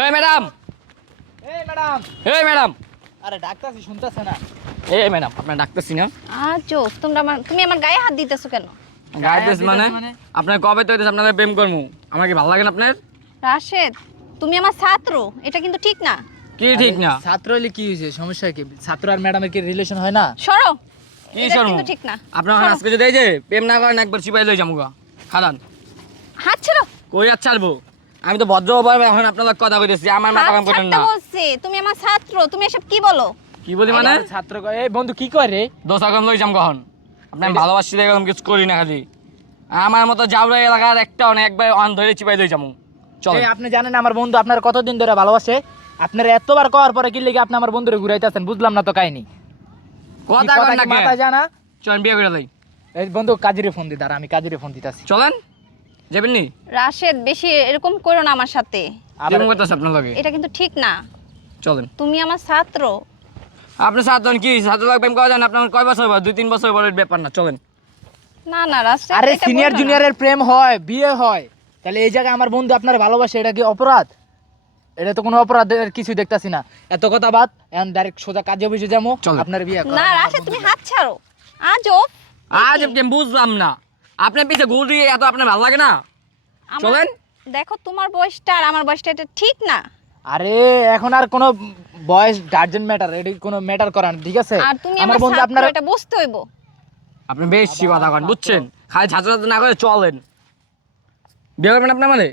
এই ম্যাডাম। এই ম্যাডাম। এই ম্যাডাম। আরে ডাক্তার শুনতেছে না। এই ম্যাডাম আপনার ডাকতেছি না? আজব তোমরা আমার তুমি আমার গায়ে হাত দিতেছো কেন? গাইতেছ দিতেছি মানে? মানে? আপনার কবে তো আপনাদের প্রেম করব আমার কি ভালো লাগে না আপনার? রাশেদ তুমি আমার ছাত্র। এটা কিন্তু ঠিক না। কি ঠিক না? ছাত্র হলে কি হয়েছে? সমস্যা কি? ছাত্র আর ম্যাডামের কি রিলেশন হয় না? সরো। কি এটা শর্ম কিন্তু ঠিক না। আপনার আজকে যদি এই যে প্রেম না করেন একবার সিপাই লই যাব খাদান। হাত ছাড়ো। কই আর ছাড়বো? আমি তো ভদ্র ভাবে এখন আপনাদের কথা কইতেছি আমার মাথা কাম করেন না। বলছি তুমি আমার ছাত্র তুমি এসব কি বলো? কি বলি মানে? ছাত্র কয়, এই বন্ধু কি করে? দোষা কম লই যাম কখন? আপনার ভালোবাসি দেখে কিছু করি না খালি। আমার মতো যাওয়া এলাকার একটা অনেক একবার অন ধরে চিপাই লই যাব চল এই আপনি জানেন আমার বন্ধু আপনার কতদিন ধরে ভালোবাসে? আপনার এতবার করার পরে কি লেগে আপনি আমার বন্ধুরে ঘুরাইতেছেন? বুঝলাম না তো কাহিনী। কথা না মাথা জানা চল বিয়ে করে লই। এই বন্ধু কাজিরে ফোন দি দাঁড়া আমি কাজিরে ফোন দিতাছি। চলেন। যাবেন নি? রাশেদ বেশি এরকম করো না আমার সাথে। আপনার লগে? এটা কিন্তু ঠিক না। চলেন। তুমি আমার ছাত্র। আপনি সাতজন কি? লাখ প্রেম করা আপনার কয় বছর দুই তিন বছর পরের ব্যাপার না চলেন। না না রাশেদ আরে সিনিয়র জুনিয়রের প্রেম হয় বিয়ে হয়। তাহলে এই জায়গায় আমার বন্ধু আপনার ভালোবাসে এটা কি অপরাধ? এটা তো কোনো অপরাধের কিছু দেখতাছি না। এত কথা বাদ এখন ডাইরেক্ট সোজা কাজে বসে যাব আপনার বিয়ে না রাশেদ তুমি হাত ছাড়ো। আজব। আজ আমি বুঝলাম না। আপনার পিছে ঘুর দিয়ে এত আপনার ভালো লাগে না? আমার- চলেন। দেখো তোমার বয়সটা আর আমার বয়সটা এটা ঠিক না। আরে এখন আর কোনো বয়স গার্জেন ম্যাটার এটা কোনো ম্যাটার করে না ঠিক আছে? আর তুমি আমার বন্ধু ছাত্র আপনার এটা বুঝতে হইব। আপনি বেশি কথা কন বুঝছেন? খালি ছাত্র ছাত্র না করে চলেন। বিয়ে করবেন আপনি মানে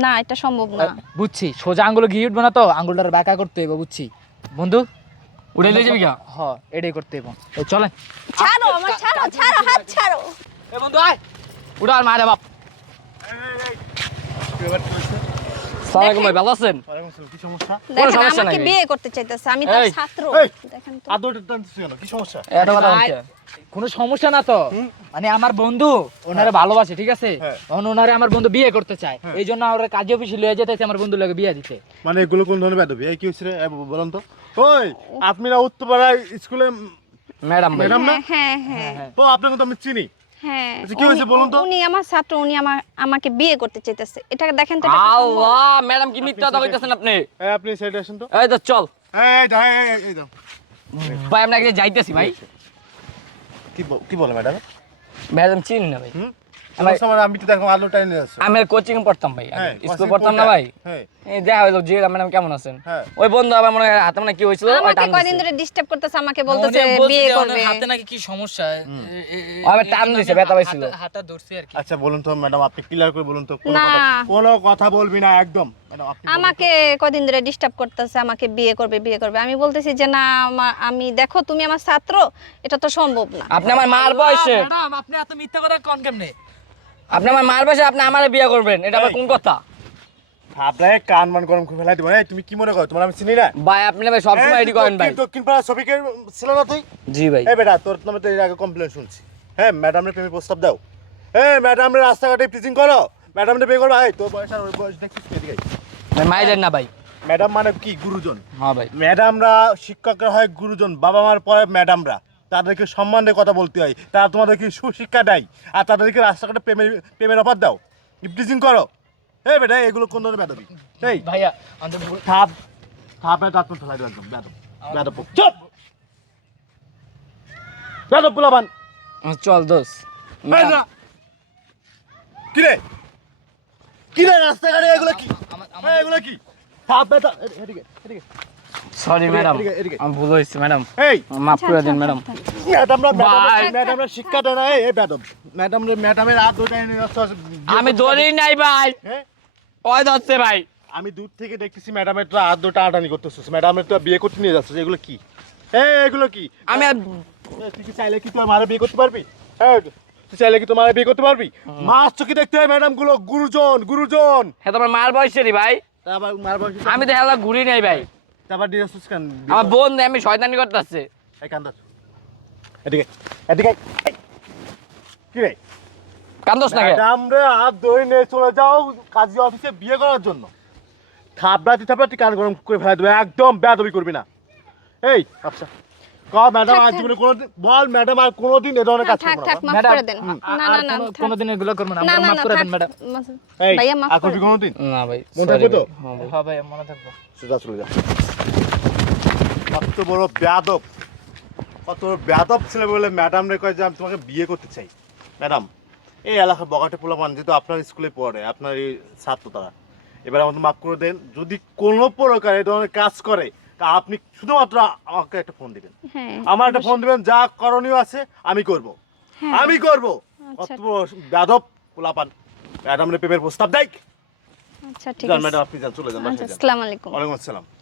না এটা সম্ভব না। বুঝছি সোজা আঙ্গুলে গিয়ে উঠবো না তো? আঙ্গুলটার বাঁকা করতে হইব বুঝছি। বন্ধু উঠে দিয়ে যাবি গা হ। এটাই করতে হইব। এই চলে ছাড়ো ছাড়ো হাত ছাড়ো। এ বন্ধু আয়। উঠা আর মারে বাপ। সালামালাইকুম ভাই ভালো আছেন? কি সমস্যা? দেখেন সমস্যা আমাকে বিয়ে করতে চাইতেছে আমি তার ছাত্র। দেখেন তো। আদর টানতেছি কেন কি সমস্যা? এত কথা বলছে কোনো সমস্যা না তো? মানে আমার বন্ধু ওনারে ভালোবাসে ঠিক আছে? হ্যাঁ। ওনারে আমার বন্ধু বিয়ে করতে চায়। এই জন্য ওরা কাজে অফিসে লয়ে যেতেছে আমার বন্ধু লাগে বিয়ে দিতে। মানে এগুলো কোন ধরনের বেদবি? এই কি হয়েছে রে? বলুন তো। ওই আপনি না উত্তরপাড়ায় স্কুলে ম্যাডাম ভাই। ম্যাডাম না? হ্যাঁ হ্যাঁ তো আপনাকে তো আমি চিনি। হ্যাঁ। আচ্ছা, কি হয়েছে বলুন তো? উনি আমার ছাত্র উনি আমার আমাকে বিয়ে করতে চাইতেছে। এটা দেখেন তো এটা কি সম্ভব? আল্লাহ ম্যাডাম কি মিথ্যা কথা কইতেছেন আপনি? এই আপনি সাইডে আসেন তো। এই তো চল। এই, এই দাও, এই, এই, এই দাও। ভাই আপনাকে যাইতেছি ভাই। কি কি বলে ম্যাডাম? ম্যাডাম চিনি না ভাই। আমি তো দেখো আলো আমি কোচিং পড়তাম ভাই। হ্যাঁ, স্কুল পড়তাম না ভাই। হ্যাঁ। দেখা হইল জি ম্যাডাম কেমন আছেন? হ্যাঁ। ওই বন্ধু আবার মনে হাতে মানে কি হয়েছিল? আমাকে কয়দিন ধরে ডিস্টার্ব করতেছে আমাকে বলতেছে বিয়ে করবে। হাতে নাকি কি সমস্যা? আবার টান দিছে ব্যথা পাইছিল। হাতটা ধরছে আর কি। আচ্ছা বলুন তো ম্যাডাম আপনি ক্লিয়ার করে বলুন তো কোনো। কথা কোনো কথা বলবি না একদম। আমাকে কয়দিন ধরে ডিস্টার্ব করতেছে আমাকে বিয়ে করবে বিয়ে করবে। আমি বলতেছি যে না আমি দেখো তুমি আমার ছাত্র এটা তো সম্ভব না। আপনি আমার মার বয়সে। ম্যাডাম আপনি এত মিথ্যা কথা কোন কেমনে? আপনি আমার মার বয়সে আপনি আমার বিয়ে করবেন এটা আবার কোন কথা? আপনাকে কান মান গরম করে ফেলাই দিব। এই তুমি কি মনে করো? তোমার আমি চিনি না? ভাই আপনি ভাই সবসময় এই, এডি করেন ভাই। দক্ষিণ- পাড়া সবিকের ছিল না তুই? জি ভাই। এই বেটা তোর নামে তো এর আগে কমপ্লেন শুনছি। হ্যাঁ ম্যাডামের প্রেমে প্রস্তাব দাও। এই ম্যাডামের রাস্তাঘাটে টিচিং করো। ম্যাডামরে বিয়ে করো। এই তোর বয়স আর ওর বয়স দেখছিস কি। ভাই মাইলেন না ভাই। ম্যাডাম মানে কি? গুরুজন। হ্যাঁ ভাই। ম্যাডামরা শিক্ষকরা হয় গুরুজন বাবা মার পরে ম্যাডামরা তাদেরকে সম্মান দিয়ে কথা বলতে হয়। তারা তোমাদেরকে সুশিক্ষা দেয়। আর তাদেরকে রাস্তাঘাটে প্রেমের প্রেমের অফার দাও। টিচিং করো। এই বেটা এগুলো কোন ধরনের বেদবি এই ভাইয়া থাপ থাপে দাঁত মতো ফেলাই একদম বেদব বেদব চুপ! বেদব পোলাবান চল দোষ এই না। কি রে কি রে রাস্তাঘাটে এগুলো কি? এগুলো কি? থাপ বেটা এদিকে এদিকে। সরি ম্যাডাম এদিকে, এদিকে। আমি ভুল হয়েছে ম্যাডাম এই। মাফ করে দিন ম্যাডাম ম্যাডামরা ভাই। ম্যাডামরা শিক্ষা দেয় না এই বেদব ম্যাডামরা ম্যাডামের হাত ধরে আমি ধরি নাই ভাই। হ্যাঁ? ওই ধরছে ভাই। আমি দূর থেকে দেখতেছি ম্যাডামের তো হাত ধরে টানাটানি করতেছিস ম্যাডামের তো বিয়ে করতে নিয়ে যাচ্ছে এগুলো কি? এই এগুলো কি? আমি আর তুই কি চাইলে কি তুই মারে বিয়ে করতে পারবি? হ্যাঁ তুই চাইলে কি তোমার বিয়ে করতে পারবি? মাস চোখে দেখতে হয় ম্যাডামগুলো গুরুজন গুরুজন। হ্যাঁ তোমার মার বয়সেরই ভাই। তারপর মার বয়সী আমি তো হেলা ঘুরি নাই ভাই। তারপর আসছিস কেন? আমার বোন আমি শয়তানি করতেছে। এই কান্দাস এদিকে এদিকে কি রে? কান্দোস না কে? ম্যাডাম রে হাত ধরে নিয়ে চলে যাও কাজী অফিসে বিয়ে করার জন্য। থাপড়াতি থাপড়াতি কান গরম করে ফেলা দেবে একদম বেয়াদবি করবি না। এই আচ্ছা ক ম্যাডাম আর জীবনে কোনো বল ম্যাডাম আর কোনোদিন এ ধরনের কাজ না ম্যাডাম করে দেন। না না না। কোনোদিন এগুলো করব না মাফ করে দেন ম্যাডাম। এই ভাইয়া মাফ করে করবি কোনোদিন? না ভাই মনে থাকবে তো? হ্যাঁ ভাই। মনে থাকব। সোজা চলে যা। কত বড় বেয়াদব। কত বড় বেয়াদব ছেলে বলে ম্যাডাম রে কয় যে আমি তোমাকে বিয়ে করতে চাই। ম্যাডাম এই এলাকার বগাটে পোলাপান যেহেতু আপনার স্কুলে পড়ে আপনার এই ছাত্র তারা এবার আমাদের মাফ করে দেন যদি কোনো প্রকার এই ধরনের কাজ করে তা আপনি শুধুমাত্র আমাকে একটা ফোন দিবেন। হ্যাঁ আমার একটা ফোন দিবেন যা করণীয় আছে আমি করব। হ্যাঁ। আমি করব। আচ্ছা। কত বড় বেয়াদব পোলাপান। ম্যাডাম রে প্রেমের প্রস্তাব দেয়। আচ্ছা ঠিক আছে। ম্যাডাম আপনি যান চলে যান আচ্ছা বাসায় যান। আসসালামু আলাইকুম। আসসালাম।